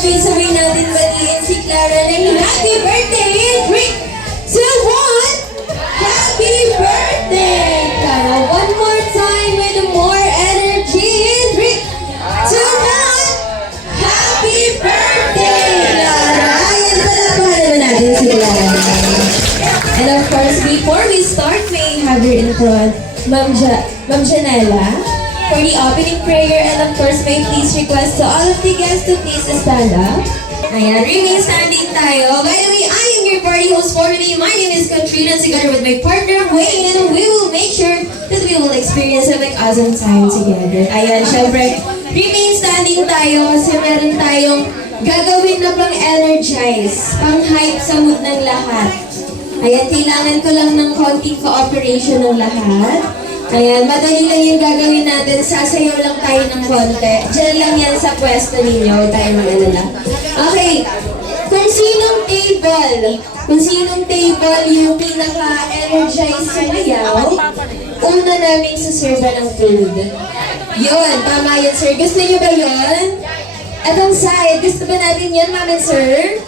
sabay natin batiin si Clara ng happy birthday in 3, 2, 1! Happy birthday, Clara! One more time with more energy in 3, 2, 1! Happy birthday, Clara! Yan pala naman natin si Clara. And of course, before we start, may have your intro, Ma'am Janela, for the opening prayer, and of course, may please request to all of the guests to please stand up. Ayan, remain standing tayo. By the way, I am your party host for today. My name is Katrina, together with my partner, Wayne, and we will make sure that we will experience a awesome time together. Ayan, syempre, remain standing tayo kasi meron tayong gagawin na pang-energize, pang-hype sa mood ng lahat. Ayan, kailangan ko lang ng konting cooperation ng lahat. Ayan, madali lang yung gagawin natin. Sasayaw lang tayo ng konti. Diyan lang yan sa pwesto ninyo. Huwag tayo mag-alala. Okay, kung sinong table yung pinaka-energized sumayaw, una naming suserva ng food. Yun, tama yun, sir. Gusto niyo ba yun? Atong side, gusto ba natin yan, ma'am and sir?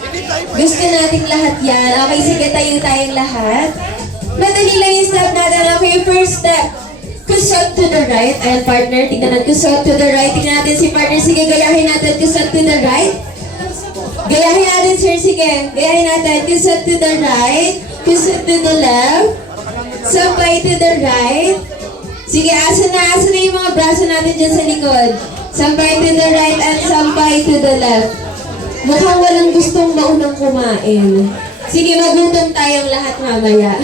Gusto natin lahat yan. Okay, sige, tayo tayong lahat. Madali lang yung step natin. Okay, first step. Kusot to the right. Ayan, partner, tignan natin. Kusot to the right. Tignan natin si partner. Sige, gayahin natin. Kusot to the right. Gayahin natin, sir. Sige, gayahin natin. Kusot to the right. Kusot to the left. Sampay to the right. Sige, asa na yung mga braso natin dyan sa likod. Sampay to the right and sampay to the left. Mukhang walang gustong maunang kumain. Sige, magutom tayong lahat mamaya.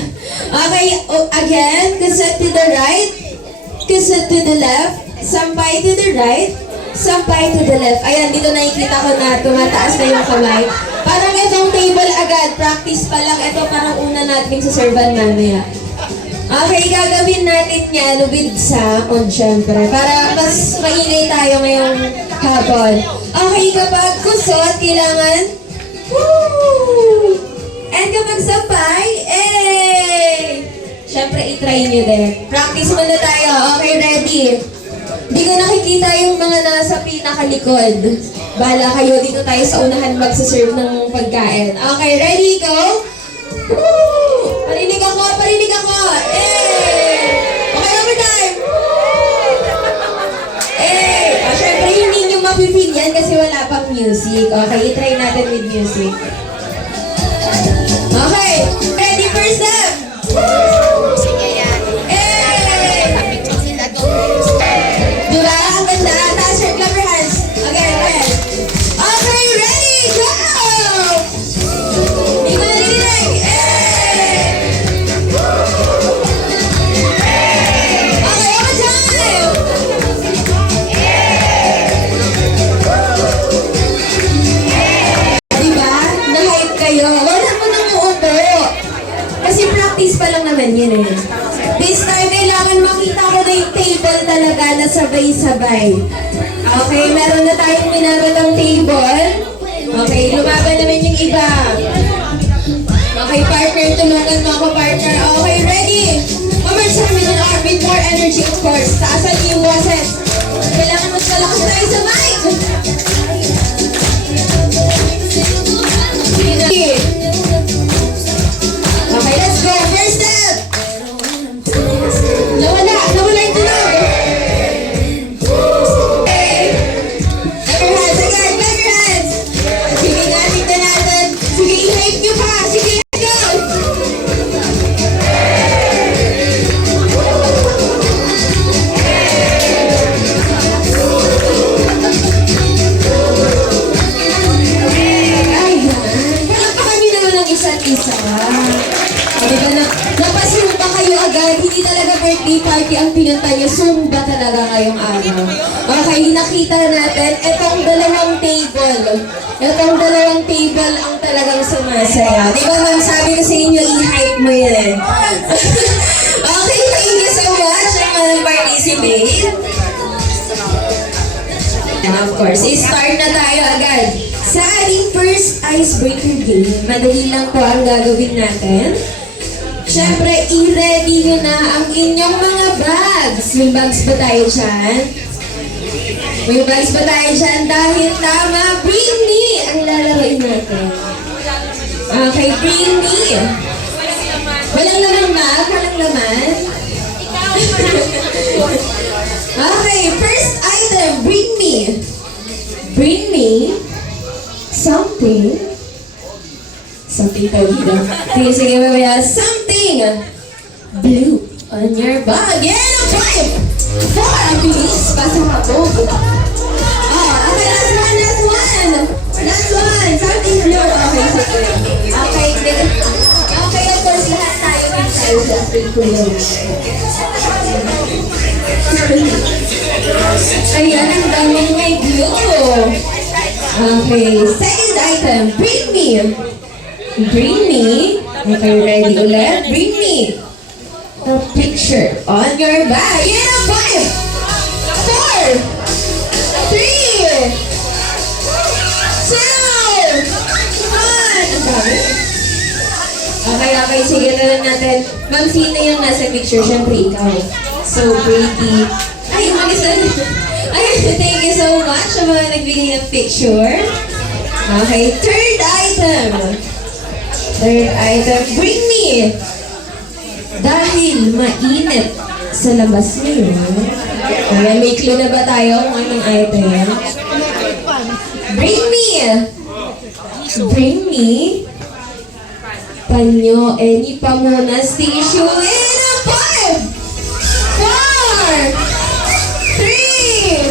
Okay, again, kusot to the right, kusot to the left, sampay to the right, sampay to the left. Ayan, dito nakikita ko na tumataas na yung kamay. Parang itong table agad, practice pa lang. Ito parang una natin sa servan mamaya. Okay, gagawin natin yan with sound, syempre, para mas maingay tayo ngayong hapon. Okay, kapag kusot, kailangan, woo! And kapag sampay, syempre, itry nyo din. Practice muna tayo. Okay, ready? Hindi ko nakikita yung mga nasa pinakalikod. Bala kayo, dito tayo sa unahan magsaserve ng pagkain. Okay, ready? Go! Woo! Parinig ako! Parinig ako! Okay, overtime! Syempre, hindi nyo mapipil yan kasi wala pang music. Okay, itry natin with music. Okay, ready, first step! Diba? Ang ganda. Taas your clap your hands. Okay, okay. Okay, ready, go! Hindi ko narinig. Okay, overtime! Diba? Na-hype kayo. Wala mo nang uupo. Kasi practice pa lang naman yun eh. This time, kailangan makita ko na yung table talaga na sabay-sabay. Okay, meron na tayong minabatang table. Okay, lumaban naman yung iba. Okay, partner, tulungan mo ako, partner. Okay, ready? One time with an arm with more energy, of course. Taasan niyo yung boses. Kailangan mas malakas tayo sa mic. Okay, let's go. First step. Nawala yung tunog. Clap your hands again, clap your hands. Sige nga, tignan natin. Sige, i-hype nyo pa. Sige, let's go. Ayan. Palakpakan nyo naman ang isa't isa. Diba na, napasumba kayo agad, hindi talaga birthday party ang pinunta nyo, sumba talaga ngayong araw. Okay, nakita natin, itong dalawang table ang talagang sumasaya. Diba ma'am, sabi ko sa inyo, i-hype mo yan. Okay, thank you so much ang mga participate. And of course, start na tayo agad. Sa ating first icebreaker game, madali lang po ang gagawin natin. Siyempre, i-ready nyo na ang inyong mga bags. May bags ba tayo dyan? May bags ba tayo dyan? Dahil tama, bring me ang lalaroin natin. Okay, bring me. Walang laman ba? Walang laman? Okay, first item, bring me. Bring me something. Something daw dito. Sige, mamaya. Something blue on your bag. And a 5, 4, ang bilis. Pasok ako. Oh, okay, last one, last one. Last one. Something blue. Okay, sige. Okay, okay, of course, lahat tayo din tayo sa spring blue. Ayan, ang daming may blue. Okay, second item, bring me. Bring me. Okay, ready ulit? Bring me a picture on your bag. Yeah, 5, 4, 3, 2, 1. Ang dami. Okay, sige na lang natin. Ma'am, sino yung nasa picture? Siyempre, ikaw. So pretty. Ay, umalis na. Ay, thank you so much sa mga nagbigay ng picture. Okay, third item. Third item, bring me. Dahil mainit sa labas niyo. Ayan, may clue na ba tayo kung anong item? Bring me. Bring me. Panyo, any pamunas, tissue, and a 5, 4, 3.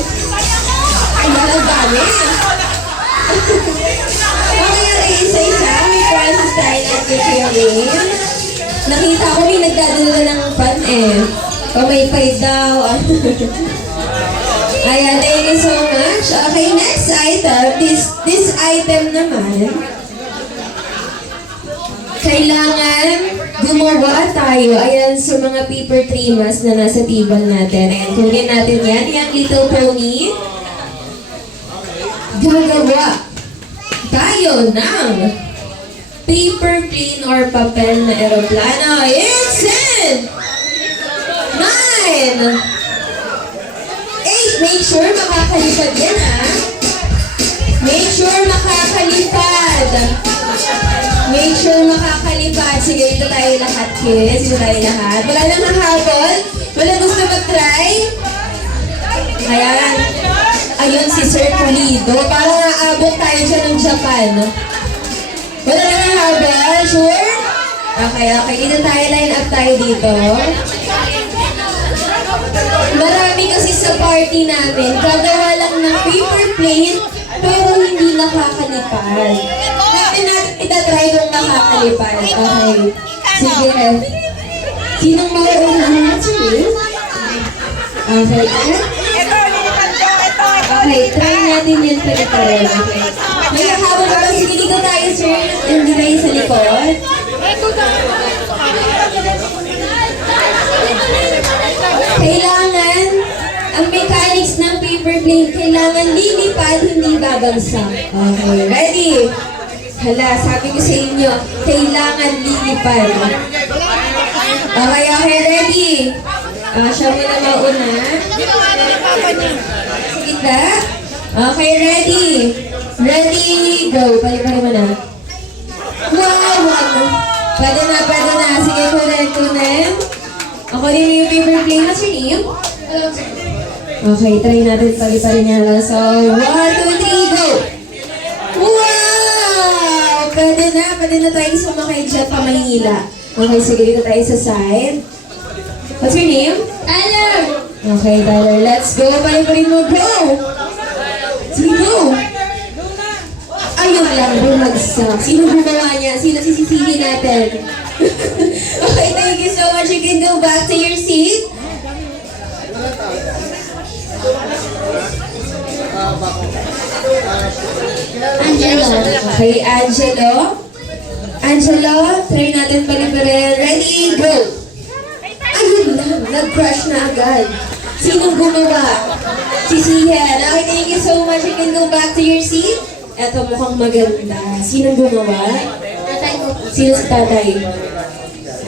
Ang dami. Okay, isa-isa. May process tayo natin kayo rin. Nakita ko may nagdadala ng pan eh. Pamaypay daw. Ayan, thank you so much. Okay, next item. This item naman, kailangan gumawa tayo. Ayan, sa mga paper trimas na nasa table natin. Ayan, kunin natin yan. Yung little pony. Gagawa tayo ng paper plane or papel na aeroplano. It's 10, 9, 8. Make sure makakalipad yan, ha? Make sure makakalipad. Make sure makakalipad. Sige, ito tayo lahat, kids. Ito tayo lahat. Wala nang hahabol? Wala gusto mag-try? Ayan. Ayun si Sir Pulido. Para naabot tayo dyan ng Japan. Wala nang hahabol? Sure? Okay. Dito tayo, line up tayo dito. Marami kasi sa party namin, gagawa lang ng paper plane, pero hindi nakakalipad. Natin itatry kung nakakalipad. Okay. Sige. Sinong mauunahan? Sige. Okay. Okay, try natin yan pala. Okay. May habang ba? Sige, dito tayo, sir. Hindi tayo sa likod. Kailangan, ang mechanics ng paper plane, kailangan lilipad, hindi babagsak. Okay, ready? Hala, sabi ko sa inyo, kailangan lilipad. Okay, ready? Siya muna mauna. Sige, okay, ready? Ready, go. Pali-pali mo na. Wow! Pwede na. Sige, kunin. Ako din yung paper plane. What's your name? Okay, try natin pali-pali niya. So, 1, 2, 3, go! Wow! Pwede na tayo sumakay dyan pa Manila. Okay, sige, dito tayo sa side. What's your name? Tyler! Okay, Tyler, let's go. Pali-pali mo, go! Sige, go! Ayun lang, bumagsak. Sino gumawa niya? Sino sisisihin natin? Okay, thank you so much. You can go back to your seat. Angelo. Okay, Angelo. Angelo, try natin paliparin. Ready, go! Ayun lang, nag-crush na agad. Sinong gumawa? Sisihan. Okay, thank you so much. You can go back to your seat. Eto, mukhang maganda. Sinong gumawa? Tatay ko. Sino si tatay?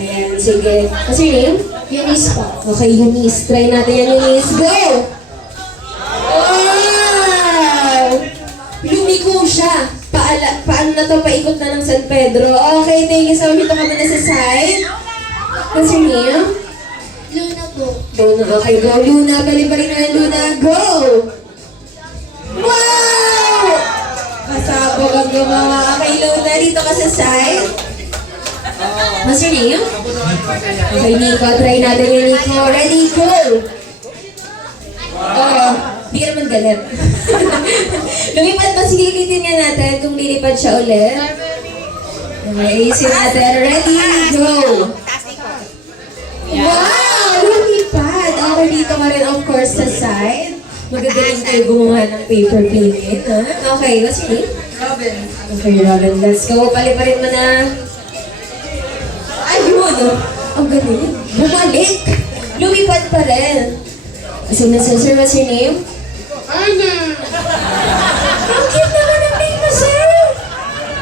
Ayan, sige. What's your name? Eunice po. Okay, Eunice. Try natin yan, Eunice. Go! na to, paikot na ng San Pedro. Okay, thank you so much. Dito ka muna sa side. What's your name? Luna po. Luna, okay, go Luna. Bali-bali na yan, Luna. Go! Wow! Masabog ang gumawa ka kay Luna. Dito ka sa side. What's your name? Okay, Nico. Try natin yung Nico. Ready, go! Oh, di ka naman galit. Lumipad ba? Sige, ulitin nga natin kung lilipad siya ulit. Okay, ayusin natin. Ready, go! Wow! Lumipad! Okay, dito ka rin, of course, sa side. Magagaling kayo gumawa ng paper plate, ha? Okay, what's your name? Robin. Okay, Robin, let's go. Paliparin mo na. Ayun! Ang galing. Bumalik! Lumipad pa rin. So, sir, what's your name? Ana. Ang cute naman ang name mo, sir!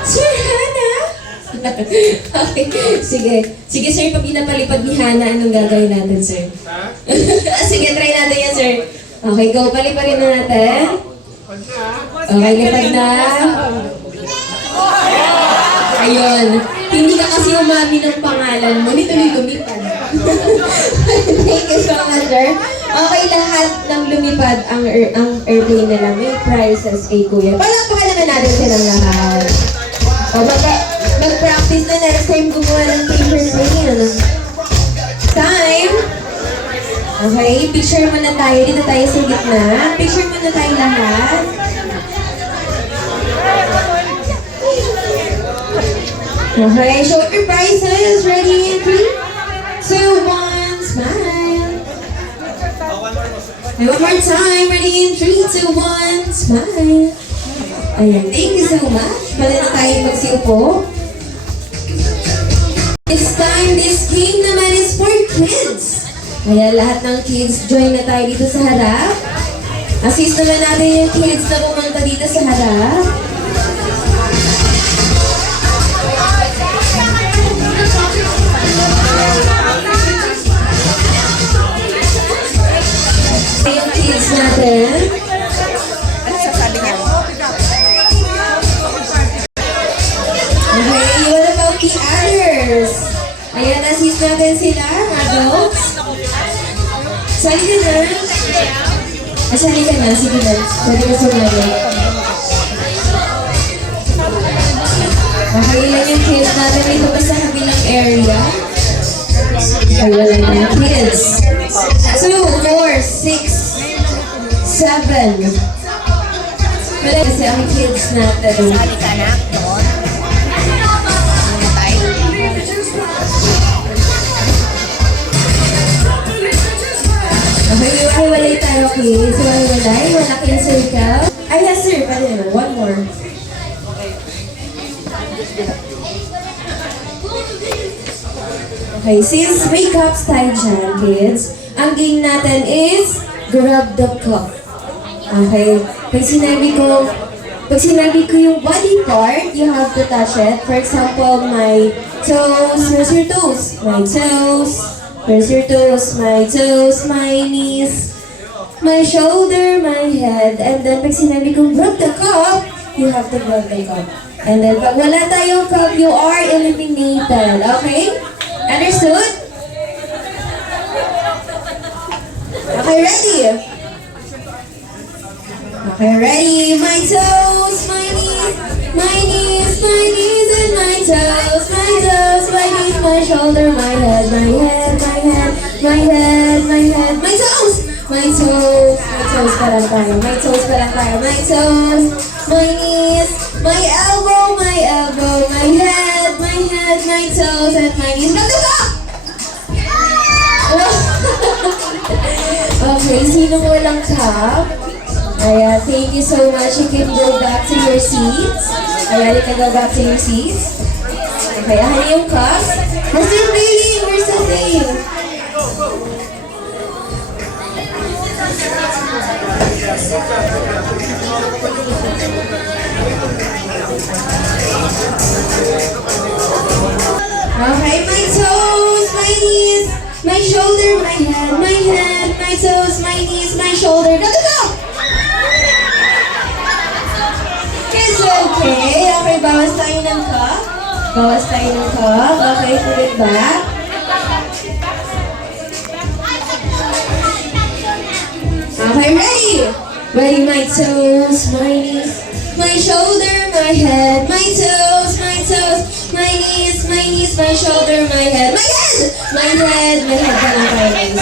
Sir Hannah? Okay, sige. Sige, sir, pag pinapalipad ni Hannah, anong gagawin natin, sir? Sige, try natin yan, sir. Okay, go. Paliparin na natin. Okay, lipad na. Ayun. Hindi ka kasi umami ng pangalan mo. Hindi tuloy lumipad. Thank you so much, sir. Okay, lahat ng lumipad ang airplane nila. May prizes kay Kuya. Palakpakan naman natin silang lahat. O, mag-practice na next time gumawa ng paper plane. Time. Okay, picture muna tayo. Dito tayo sa gitna. Picture muna tayo lahat. Okay, show your prizes. Ready in 3, 2, 1, smile. And one more time. Ready in 3, 2, 1, smile. Ayan, thank you so much. Pwede na tayo magsiupo. This time, this game naman is for kids. Kaya lahat ng kids, join na tayo dito sa harap. Assist naman natin yung kids na pumunta dito sa harap. Yung kids natin. Ano sasabi niya? Okay, what about the others? Ayan, assist natin sila, adults. Sali ka na. Sali ka na, sige na. Pwede ka sumali. Okay, ilan yung kids natin dito pa sa kabilang area? Ay, wala na. Kids. 2, 4, 6, 7. Wala kasi ang kids natin. Sali ka na. Doon. Ano tayo? Okay, iwalay tayo, kids. Iwalay. Wala kayong circle. Ay, yes, sir. Pwede naman. One more. Okay, since may cups tayo dyan, kids, ang game natin is grab the cup. Okay, pag sinabi ko yung body part, you have to touch it. For example, my toes, where's your toes? My toes, where's your toes? My toes, my knees, my shoulder, my head. And then pag sinabi ko grab the cup, you have to grab the cup. And then pag wala tayong cup, you are eliminated. Okay? Understood? Okay, ready? Okay, ready? My toes, my knees, my knees, my knees, and my toes, my toes, my knees, my shoulder, my head, my head, my head, my head, my head, my toes, my toes, my toes pa lang tayo, my toes pa lang tayo, my toes, my knees, my elbow, my head, my toes, and my knees. Okay, sino walang cup? Ayan, thank you so much. You can go back to your seats. Ayan, you can go back to your seats. Okay, ahan yung cup. We're still playing! We're still playing! Okay, my toes, my knees, my shoulder, my head, my toes, my knees, my shoulder. Go, go, go! It's okay. Okay, bawas tayo ng cup. Bawas tayo ng cup. Okay, put it back. Okay, ready? Ready, my toes, my knees, my shoulder, my head, my toes, my knees, my shoulder, my head, my head pa lang tayo, guys.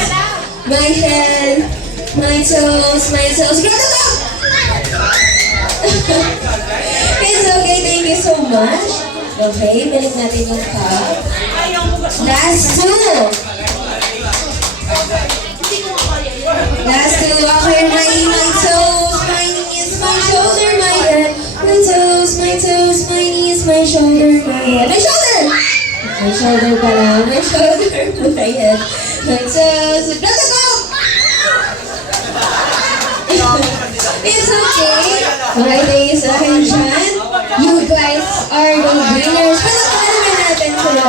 My head, my toes, go, go, go! It's okay, thank you so much. Okay, balik natin yung cup. Last two. Last two, okay, my toes, my knees, my shoulder, my head, my toes, my knees, my shoulder, my head, my shoulder! My shoulder pa lang, my shoulder, my head, my toes, go, go, go! It's okay. Okay, thank you sa akin dyan. You guys are the winners. Palakpakan naman natin sila.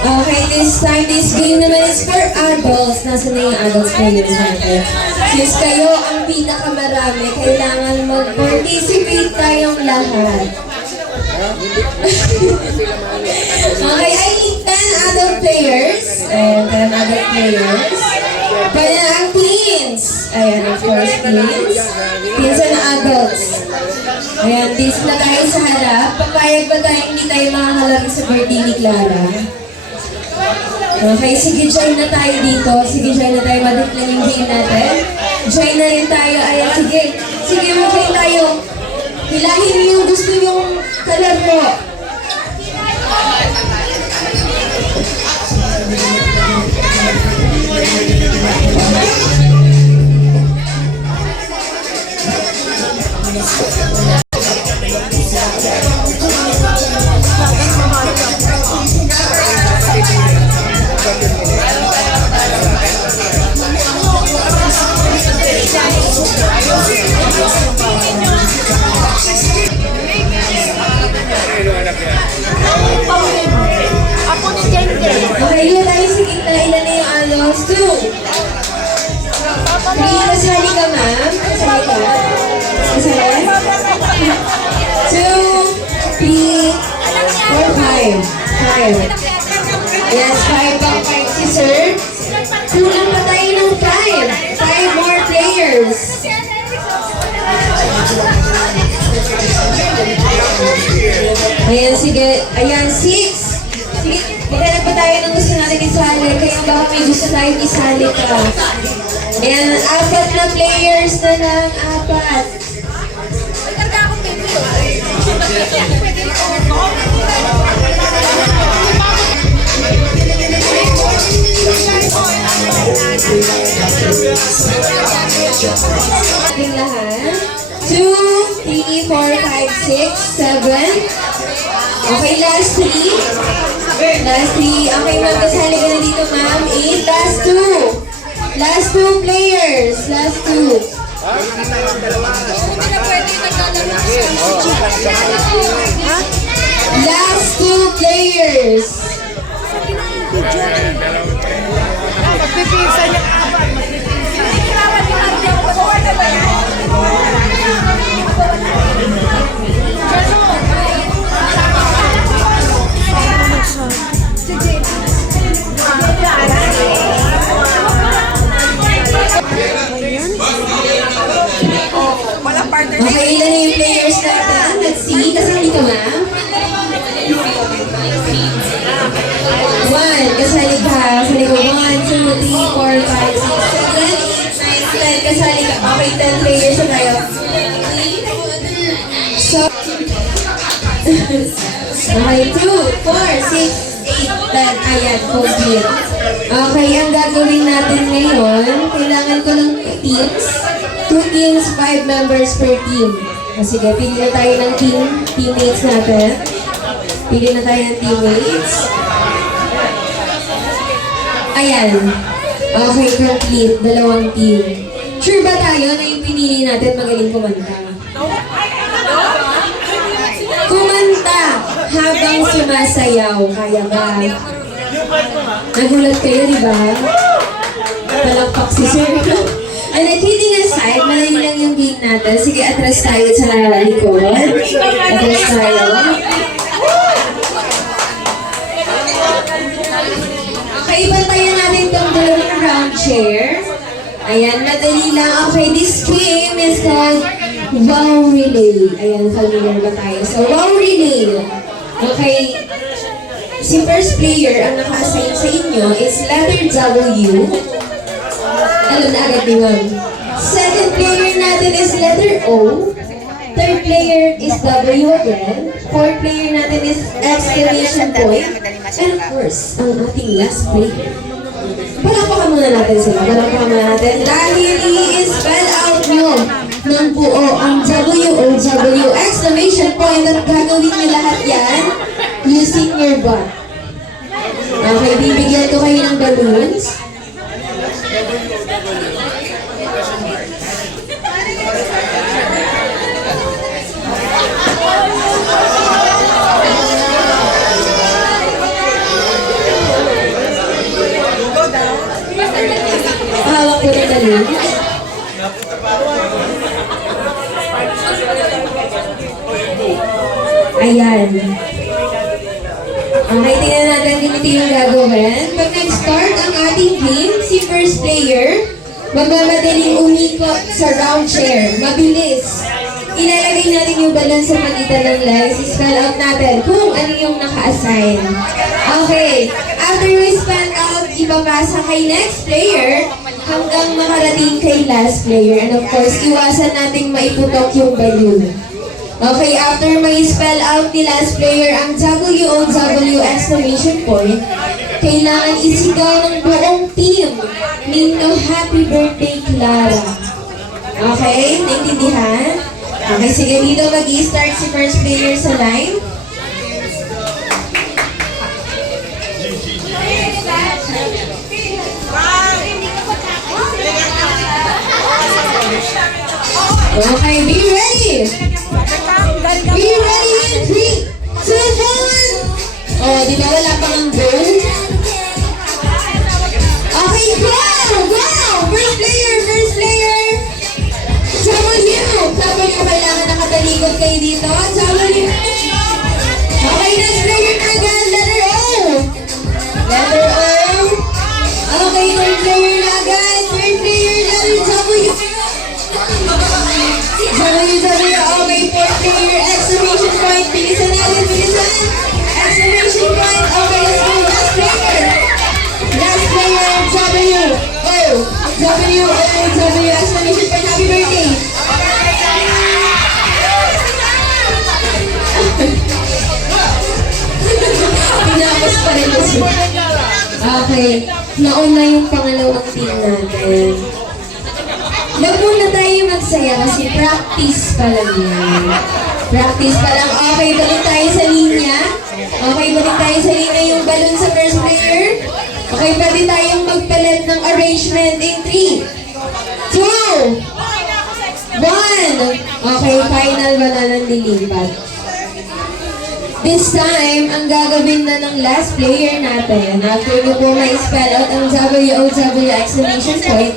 Okay, this game naman is for adults. Nasaan na yung adults players natin? Since kayo ang pinakamarami, kailangan mag-participate tayong lahat. Okay, I need 10 adult players. Ayan, 10 adult players. Pwede na ang teens. Ayan, of course, teens. Teens and adults. Ayan, teens na tayo sa harap. Papayag ba tayo hindi tayo makakalaro sa birthday ni Clara? Okay, sige, join na tayo dito. Sige, join na tayo. Madit lang yung game natin. Join na rin tayo. Ayan, sige. Sige, mag-join tayo. Hilahin niyo yung gusto niyong kalaro. Okay, yun tayo sa gitna. Ilan na yung alos? 2. 3. Kasali ka, ma'am? Kasali ka? Kasali? 2, 3, 4, 5. 5. Yes, 5 back 5 si sir. Kulang pa tayo ng 5. 5 more players. Ayan, sige. Ayan, 6. Sige, maghanap pa tayo ng gusto natin isali. Kaya baka may gusto tayong isali ka. Ayan, 4 na players na lang. 4. Ating lahat. 2, 3, 4, 5, 6, 7. Okay, last 3. Last 3. Okay, ma'am, kasali ka na dito, ma'am. 8. Last 2. Last 2 players. Last 2. Last 2 players. Okay, ilan na yung players natin? Let's see. Kasali ka, ma'am? 1. Kasali ka. Kasali ko. 1, 2, 3, 4, 5, 6, 7, 8, 9, 10. Kasali ka. Okay, 10 players na tayo. So, okay, 2, 4, 6, 8, 10. Ayan, complete. Okay, ang gagawin natin ngayon, kailangan ko ng teams. 2 teams, 5 members per team. O sige, pili na tayo ng teammates natin. Pili na tayo ng teammates. Ayan. Okay, complete. 2 team. Sure ba tayo na yung pinili natin magaling kumanta? Kumanta habang sumasayaw. Kaya ba? Nagulat kayo, di ba? Palakpak si Sir. And kidding aside, malay lang yung game natin. Sige, atras tayo sa likod. Atras tayo. Okay, bantayan natin itong dalawang round chair. Ayan, madali lang. Okay, this game is called Wow Relay. Ayan, familiar ba tayo? So, Wow Relay. Okay, si first player ang naka-assign sa inyo is letter W. Alam na agad ni Ma'am. Second player natin is letter O. Third player is W again. Fourth player natin is exclamation point. And of course, ang ating last player. Palakpakan muna natin sila. Palakpakan muna natin. Dahil i-spell out nyo ng buo ang W-O-W exclamation point at gagawin nyo lahat yan using your butt. Okay, bibigyan ko kayo ng balloons. Hawak ko ng balloons. Ayan. Okay, tingnan natin ganito yung gagawin. Pag nag-start ang ating game, si first player, magmamadaling umikot sa round chair. Mabilis. Ilalagay natin yung balon sa pagitan ng legs. Spell out natin kung ano yung naka-assign. Okay. After we spell out, ipapasa kay next player hanggang makarating kay last player. And of course, iwasan nating maiputok yung balon. Okay, after may spell out ni last player ang W-O-W exclamation point, kailangan isigaw ng buong team, Nino, happy birthday, Clara. Okay, naintindihan? Okay, sige, dito mag-i-start si first player sa line. Okay, be ready! Be ready in 3, 2, 1! Oh, di ba wala pang ang goal? Okay, go! Go! First player! First player! W kailangan nakatalikod kayo dito. W! Okay, next player na agad. Letter O! Letter O! Okay, third player na agad. Third player, letter W! Okay, fourth player, exclamation point. Bilisan natin, bilisan. Exclamation point. Okay, let's go. Last player. Last player, W. O. W, O, W, exclamation point. Happy birthday. Pinapos pa rin kasi. Okay, nauna yung pangalawang team natin. Wag muna tayo magsaya kasi practice pa lang yan. Practice pa lang. Okay, balik tayo sa linya. Okay, balik tayo sa linya yung balloon sa first player. Okay, pwede tayong magpalit ng arrangement in 3, 2, 1. Okay, final ba na ng lilipat? This time, ang gagawin na ng last player natin, after mo po ma-spell out ang W-O-W exclamation point,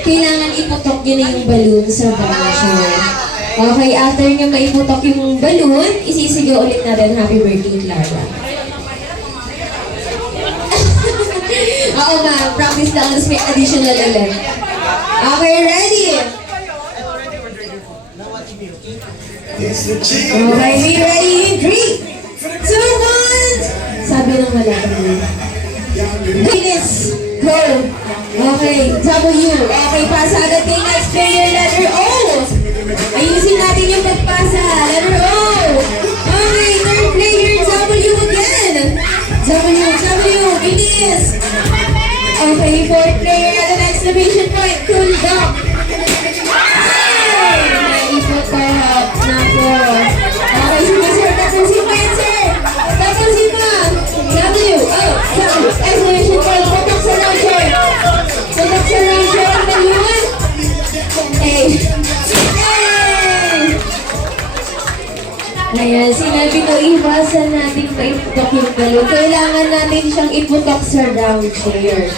kailangan iputok nyo na yung balloon sa voucher. Okay, after nyo maiputok yung balloon, isisigaw ulit natin, happy birthday, Clara. Oo ma'am, practice lang, tapos may additional ulit. Okay, ready? Okay, be ready in 3, 2, 1! Sabi ng malaki. Minutes, go! Okay, W. Okay, pasa agad kay next player, letter O. Ayusin natin yung pagpasa, letter O. Okay, third player, W again. W, bilis. Okay, fourth player at an exclamation point, cool down. Ay, naipot pa na po. Okay, sir, tapusin mo yan, sir. Tapusin mo. W, O, W, exclamation point, putok sa launcher. Putok sa launcher ang balloon. Hey. Ayan, sinabi ko, iwasan natin maiputok yung balloon. Kailangan natin siyang iputok sa round chair.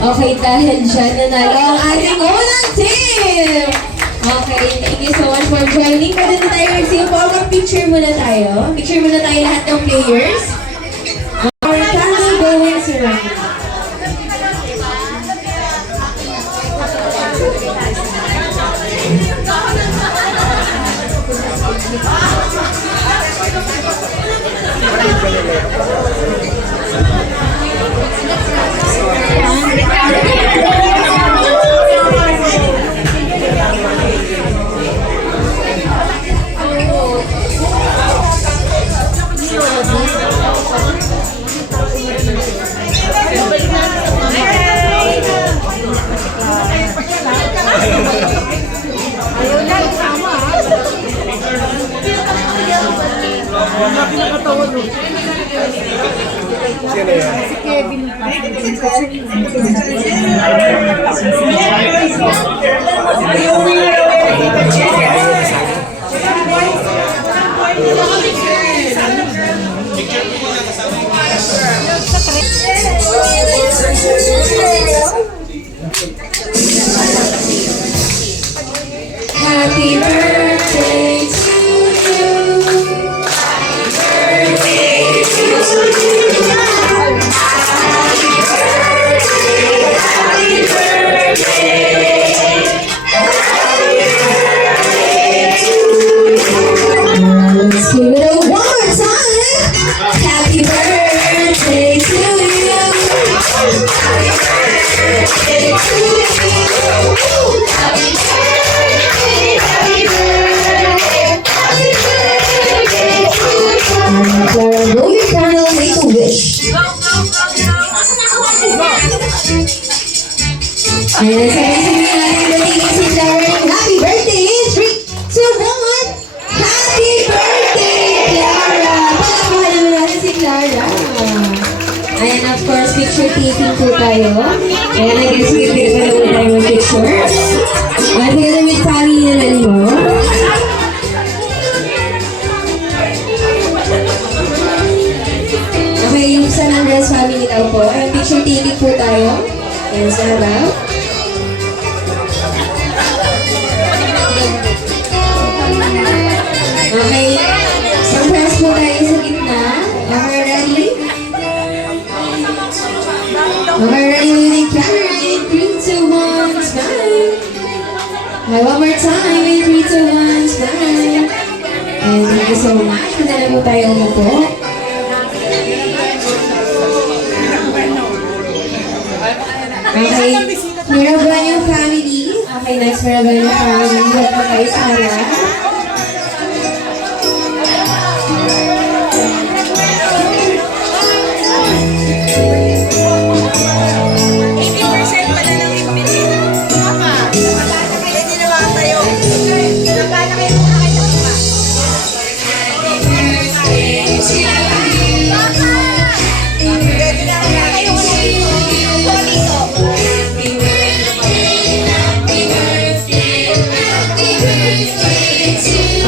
Okay, dahil dyan nanalo ang ating unang team! Okay, thank you so much for joining. Pwede na tayo mag-simpo. Mag-picture muna tayo. Picture muna tayo lahat ng players. Our candle going ceremony. Happy birthday to you. Let's give it a one more time. Happy birthday to you. Happy birthday to you. Happy birthday, happy birthday, happy birthday to you. Clara, blow your candle, make a wish. Ayan, sabay-sabay natin batiin si Clara. Happy birthday in 3, 2, 1. Happy birthday, Clara! Palakpakan naman natin si Clara. Ayan, of course, picture taking po tayo. Ayan, I guess we can naman tayo ng picture. Ayan, together with family naman mo. Okay, yung San Andres family daw po. Ayan, picture taking po tayo. Ayan, sa harap. Okay, surprise po tayo sa gitna. Okay, ready? Okay, ready with the camera in 3, 2, 1, smile. Okay, one more time in 3, 2, 1, smile. And thank you so much. Punta na po tayo umupo. Okay, Miraban yung family. Okay, next Miraban yung family. Huwag po kayo sa harap.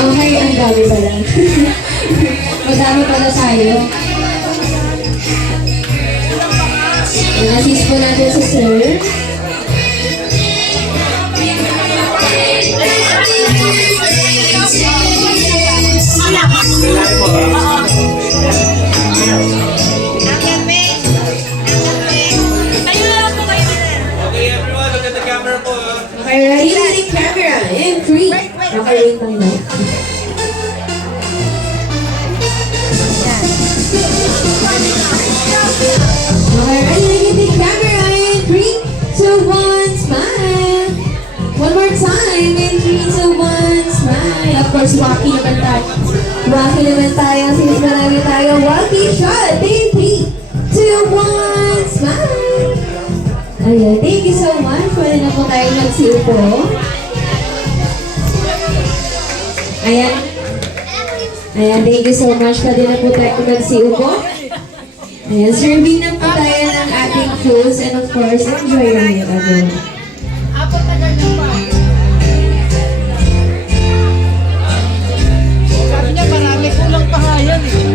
Okay, ang dami pala. Madami pala tayo. Assist po natin sa sir. Okay, everyone, look at the camera po. Okay, ready? Ready, camera. And 3. Okay, wait lang na. Okay, ready? Ready, camera. And 3, 2, 1, smile. One more time. And 3, 2, 1, smile. Of course, wacky naman tayo. Wacky naman tayo. Since marami tayo. Wacky shot. And 3, 2, 1, smile. Ayan, thank you so much. Pwede na po tayo magsiupo. Ayan. Ayan, thank you so much. Pwede na po tayo magsiupo. Ayan, serving na po tayo ng ating foods and of course, enjoy lang yun again. Sabi niya marami, kulang pa nga yan eh.